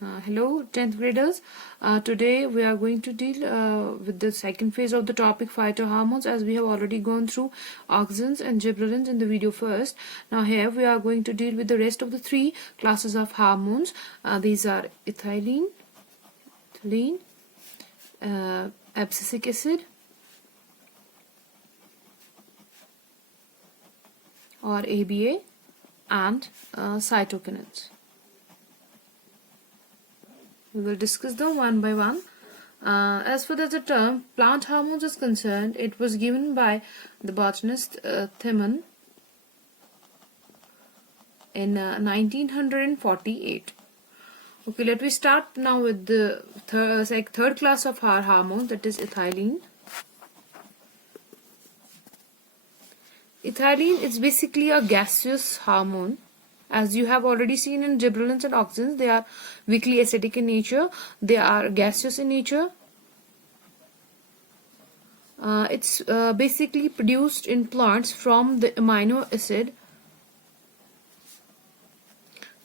Hello 10th graders. Today we are going to deal with the second phase of the topic phytohormones, as we have already gone through auxins and gibberellins in the video first. Now here we are going to deal with the rest of the three classes of hormones. These are ethylene, abscisic acid or ABA, and cytokinins. We will discuss them one by one. As far as the term plant hormones is concerned, it was given by the botanist Thimann in 1948. Okay, let me start now with the third class of our hormones, that is ethylene. Ethylene is basically a gaseous hormone. As you have already seen in gibberellins and auxins, they are weakly acidic in nature. They are gaseous in nature. It's basically produced in plants from the amino acid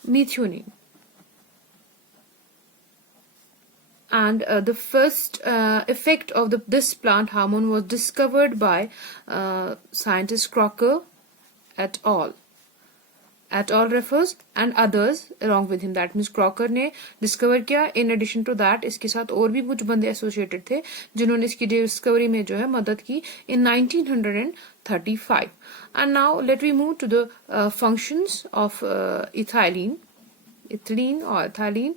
methionine. And the first effect of this plant hormone was discovered by scientist Crocker et al. Et al refers and others along with him. That means Crocker ने discover किया. In addition to that, इसके साथ और भी कुछ बंदे associated थे जिन्होंने इसकी discovery में जो है मदद की in 1935. And now let me move to the functions of ethylene or ethylene.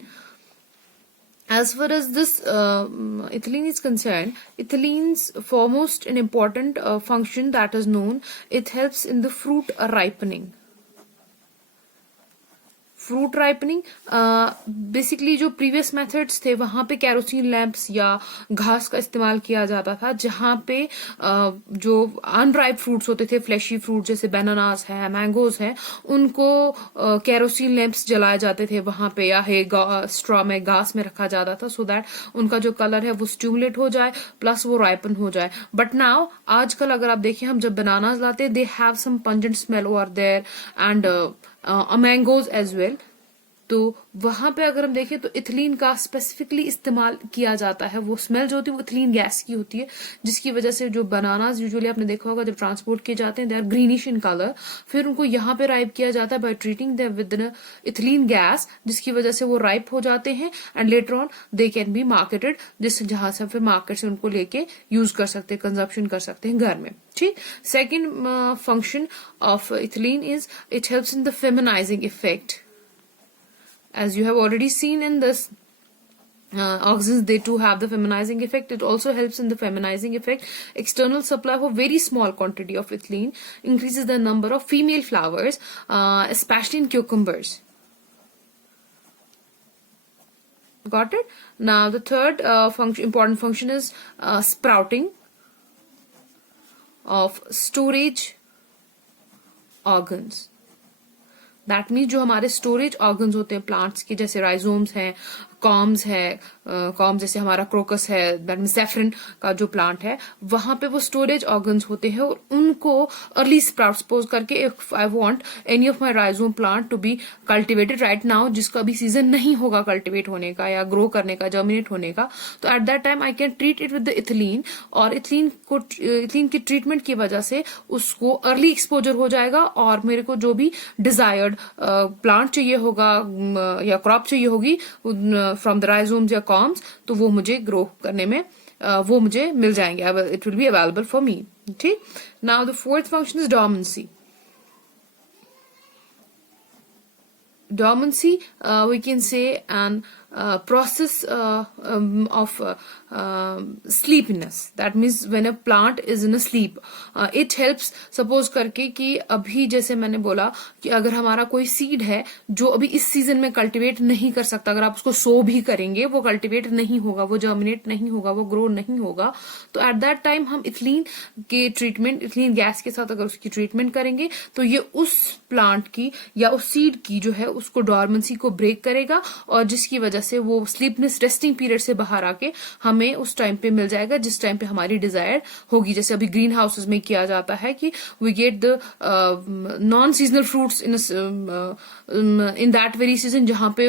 As far as this ethylene is concerned, ethylene's foremost and important function that is known, it helps in the fruit ripening. Fruit ripening basically जो previous methods थे वहां पे kerosene lamps या घास का इस्तेमाल किया जाता था, जहां पे जो अनराइप फ्रूट्स होते थे, फ्लैशी फ्रूट जैसे बनानास है, मैंगोज है, उनको कैरोसिन लैंप्स जलाए जाते थे वहां पे, या स्ट्रॉ में घास में रखा जाता था, सो दैट उनका जो कलर है वो स्टिमुलेट हो जाए प्लस वो राइपन हो जाए. बट नाउ आजकल अगर आप देखिए, हम जब बनानास लाते हैं, they have some pungent smell over there and mangoes as well. तो वहां पे अगर हम देखें तो इथिलीन का स्पेसिफिकली इस्तेमाल किया जाता है. वो स्मेल जो होती है वो इथिलीन गैस की होती है, जिसकी वजह से जो बनानास यूजुअली आपने देखा होगा जब ट्रांसपोर्ट किए जाते हैं, they are greenish in colour. फिर उनको यहाँ पे राइप किया जाता है by treating them with ethylene gas, जिसकी वजह से वो राइप हो जाते हैं and later on they can be marketed, जहां से फिर मार्केट से उनको लेके यूज कर सकते हैं, कंजप्शन कर सकते हैं घर में. ठीक. Second function of ethylene is it helps in the feminising effect. As you have already seen in this auxins, they too have the feminizing effect. It also helps in the feminizing effect. External supply of a very small quantity of ethylene increases the number of female flowers, especially in cucumbers. Got it? Now the third important function is sprouting of storage organs. That means जो हमारे storage organs होते हैं प्लांट्स के, जैसे राइजोम्स हैं, कॉम्स है, कॉम्स जैसे हमारा क्रोकस है, दैट मीन सैफरन का जो प्लांट है, वहां पे वो स्टोरेज ऑर्गन्स होते हैं और उनको अर्ली स्प्राउट सपोज करके if I want any of my rhizome plant to be cultivated right now, जिसका अभी सीजन नहीं होगा कल्टिवेट होने का या ग्रो करने का, जर्मिनेट होने का, तो at that time I can treat it with the ethylene. और इथिलीन की ट्रीटमेंट की वजह से उसको अर्ली एक्सपोजर हो जाएगा और मेरे को जो भी डिजायर्ड प्लांट चाहिए होगा या क्रॉप चाहिए होगी फ्रॉम द राइजोम्स या कॉम्स, तो वो मुझे ग्रो करने में वो मुझे मिल जाएंगे. It will be available for me. ठीक. Now the fourth function is dormancy. Dormancy, we can say an process of sleepiness. That means when a plant is in a sleep, it helps. Suppose करके कि अभी जैसे मैंने बोला कि अगर हमारा कोई सीड है जो अभी इस सीजन में कल्टीवेट नहीं कर सकता, अगर आप उसको सो भी करेंगे वो कल्टीवेट नहीं होगा, वो जर्मिनेट नहीं होगा, वो ग्रो नहीं होगा, तो एट दैट टाइम हम इथिलीन के ट्रीटमेंट, इथिलीन गैस के साथ अगर उसकी ट्रीटमेंट करेंगे तो ये उस प्लांट की या उस सीड की जो है उसको डॉर्मेंसी को ब्रेक करेगा और जिसकी वजह से वो स्लीपनेस रेस्टिंग पीरियड से बाहर आके हमें उस टाइम पे मिल जाएगा जिस टाइम पे हमारी डिजायर होगी। जैसे अभी ग्रीन हाउसेज में किया जाता है कि we get the non seasonal fruits in that very season, जहां पे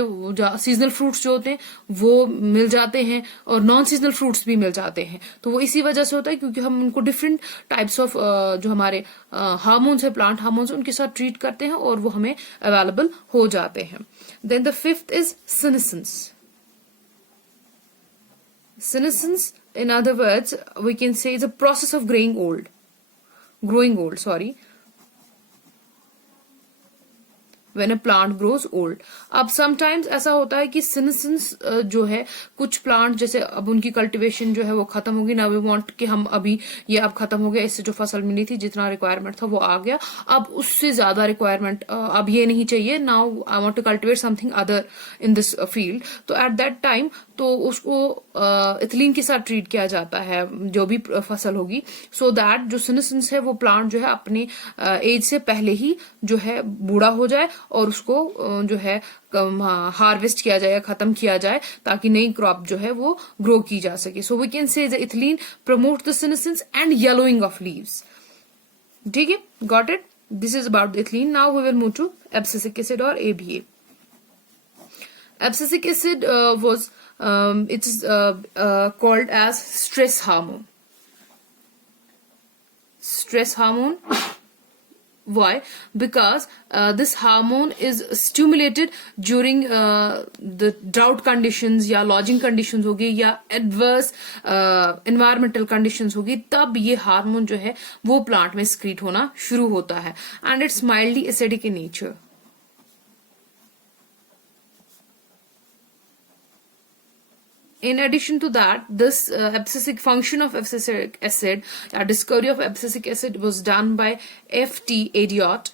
सीजनल फ्रूट्स जो होते हैं वो मिल जाते हैं और नॉन सीजनल फ्रूट्स भी मिल जाते हैं। तो वो इसी वजह से होता है क्योंकि हम उनको डिफरेंट टाइप्स ऑफ जो हमारे हार्मोन्स है, प्लांट हार्मोन्स, उनके साथ ट्रीट करते हैं और वो हमें अवेलेबल हो जाते हैं। Then the fifth is senescence. Senescence, in other words, we can say is a process of growing old, sorry, when a plant grows old. अब sometimes ऐसा होता है कि senescence जो है कुछ प्लांट जैसे अब उनकी कल्टीवेशन जो है वो खत्म होगी ना, वी वांट कि हम अभी ये अब खत्म हो गया, इससे जो फसल मिली थी जितना रिक्वायरमेंट था वो आ गया, अब उससे ज्यादा रिक्वायरमेंट अब ये नहीं चाहिए, now I want to cultivate something other in this field. तो एट दैट टाइम तो उसको इथिलीन के साथ ट्रीट किया जाता है जो भी फसल होगी, सो दैट जो senescence है वो प्लांट जो है अपने एज से पहले ही जो है बूढ़ा हो जाए और उसको जो है हार्वेस्ट किया जाए, खत्म किया जाए, ताकि नई क्रॉप जो है वो ग्रो की जा सके। So we can say the ethylene promote the senescence and yellowing of leaves. ठीक है, got it? This is about the ethylene. Now we will move to abscisic acid or ABA. Abscisic acid it is called as stress hormone. Stress hormone. Why? Because this hormone is stimulated during the drought conditions या lodging conditions होगी या adverse environmental conditions होगी, तब ये हार्मोन जो है वो प्लांट में secrete होना शुरू होता है and it's mildly acidic in nature. In addition to that, this abscisic function of abscisic acid, discovery of abscisic acid was done by F.T. Adiot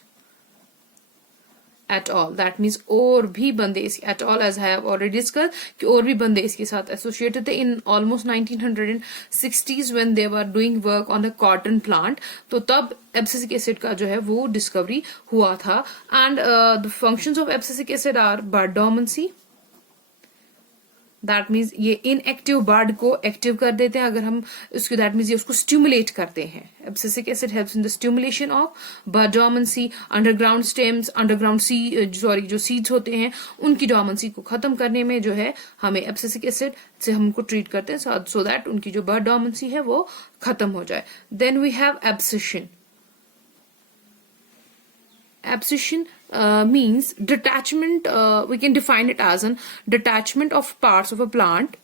et al. That means और भी बंदे इसके at all, as I have already discussed, कि और भी बंदे इसके साथ associated थे in almost 1960s when they were doing work on a cotton plant. तो तब abscisic acid का जो है वो discovery हुआ था and the functions of abscisic acid are bud dormancy. That means ये इनएक्टिव बर्ड को एक्टिव कर देते हैं अगर हम उसको, दैट मीन्स ये उसको स्टिमुलेट करते हैं। Abscisic acid helps in the stimulation of bud dormancy, underground stems, underground जो सीड्स होते हैं उनकी डोर्मेंसी को खत्म करने में जो है हमें एब्सिसिक एसिड से हम उनको ट्रीट करते हैं सो दैट उनकी जो बर्ड डोर्मेंसी है वो खत्म हो जाए। Then we have abscission. Abscission means detachment. We can define it as an detachment of parts of a plant.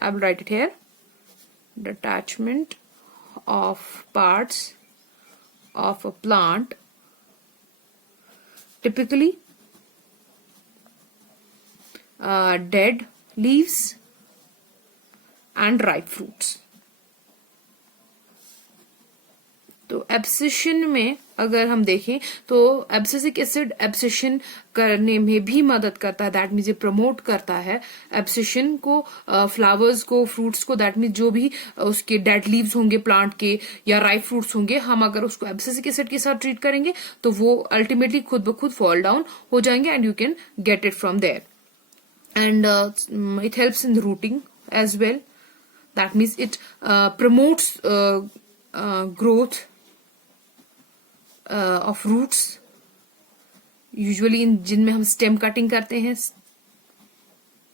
I will write it here. Detachment of parts of a plant, typically dead leaves and ripe fruits. तो एब्सिशन में अगर हम देखें तो abscisic acid abscission करने में भी मदद करता है, दैट मीन्स ये प्रमोट करता है एब्सिशन को, फ्लावर्स को, फ्रूट्स को, दैट मीन्स जो भी उसके डेड लीव्स होंगे प्लांट के या राइप फ्रूट्स होंगे, हम अगर उसको एब्सिसिक एसिड के साथ ट्रीट करेंगे तो वो अल्टीमेटली खुद ब खुद फॉल डाउन हो जाएंगे and you can get it from there. And it helps in the rooting as well, that means it promotes growth of roots, usually जिनमें हम स्टेम कटिंग करते हैं,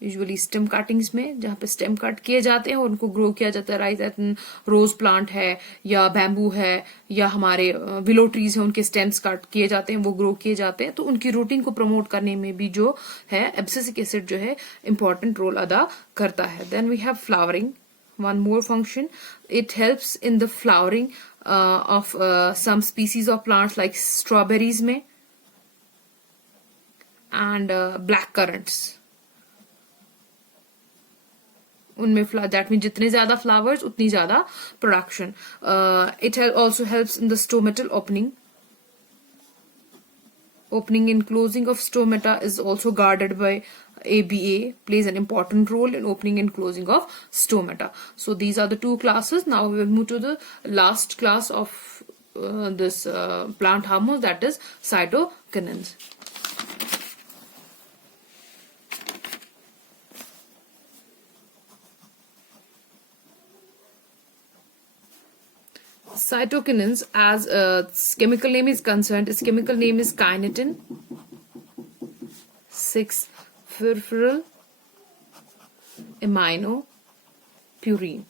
यूजुअली स्टेम कटिंग्स में जहाँ पे स्टेम कट किए जाते हैं और उनको ग्रो किया जाता है, राइज रोज प्लांट है या बैम्बू है या हमारे विलो ट्रीज है, उनके स्टेम्स कट किए जाते हैं, वो ग्रो किए जाते हैं, तो उनकी रूटिंग को प्रमोट करने में भी जो है एब्सिसिक एसिड जो है इंपॉर्टेंट रोल अदा करता है. Then we have flowering. One more function, it helps in the flowering of some species of plants like strawberries में and black currants. उनमें that means जितने ज्यादा flowers उतनी ज्यादा production. It also helps in the stomatal opening. Opening and closing of stomata is also guarded by ABA, plays an important role in opening and closing of stomata. So these are the two classes. Now we will move to the last class of this plant hormones, that is cytokinins. Cytokinins, as its chemical name is concerned, its chemical name is kinetin, 6-furfuryl amino purine.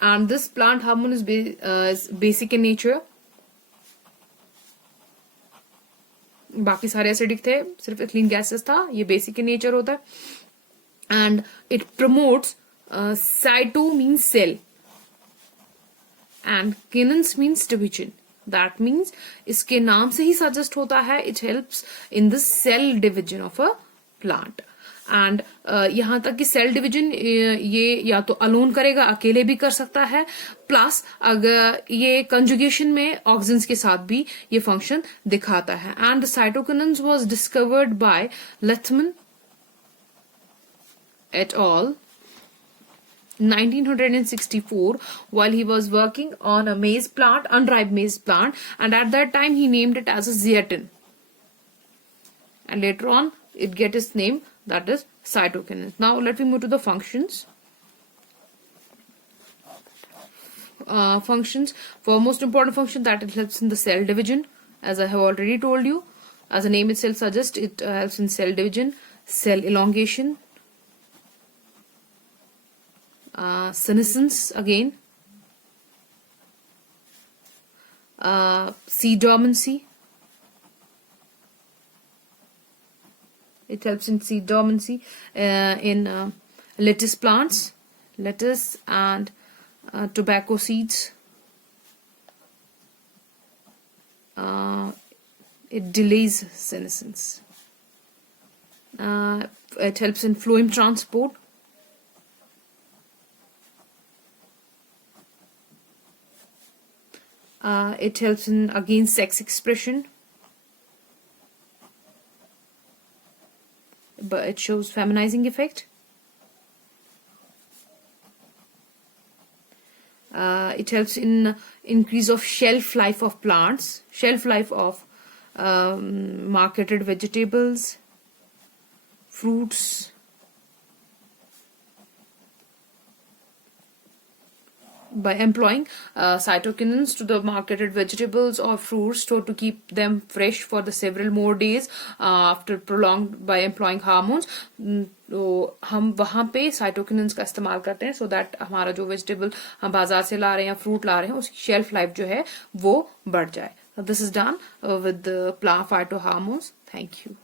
And this plant hormone is basic in nature. बाकी सारे एसिडिक थे, सिर्फ ethylene gases था, ये basic in nature होता है. And it promotes, cyto means cell and kinins means division. That means इसके नाम से ही सजेस्ट होता है it helps in the cell division of a plant. And यहां तक कि सेल डिवीजन ये या तो अलोन करेगा, अकेले भी कर सकता है, प्लस अगर ये कंजुगेशन में ऑक्सीजन के साथ भी ये फंक्शन दिखाता है. And cytokinins was discovered by Letham et al 1964 while he was working on a maize plant, unripe maize plant, and at that time he named it as a zeatin, and later on it get its name, that is cytokinins. Now let me move to the functions. Functions, for most important function, that it helps in the cell division, as I have already told you. As the name itself suggests, it helps in cell division, cell elongation, senescence again, seed dormancy. It helps in seed dormancy in lettuce plants, lettuce and tobacco seeds. It delays senescence. It helps in phloem transport. It helps in, again, sex expression, but it shows feminizing effect. It helps in increase of shelf life of plants, shelf life of marketed vegetables, fruits. By employing cytokinins to the marketed vegetables or fruits so to keep them fresh for the several more days after prolonged, by employing hormones, तो हम वहां पे cytokinins का इस्तेमाल करते हैं so that हमारा जो vegetable हम बाजार से ला रहे हैं या fruit ला रहे हैं उसकी shelf life जो है वो बढ़ जाए. This is done with the plant phytohormones. Thank you.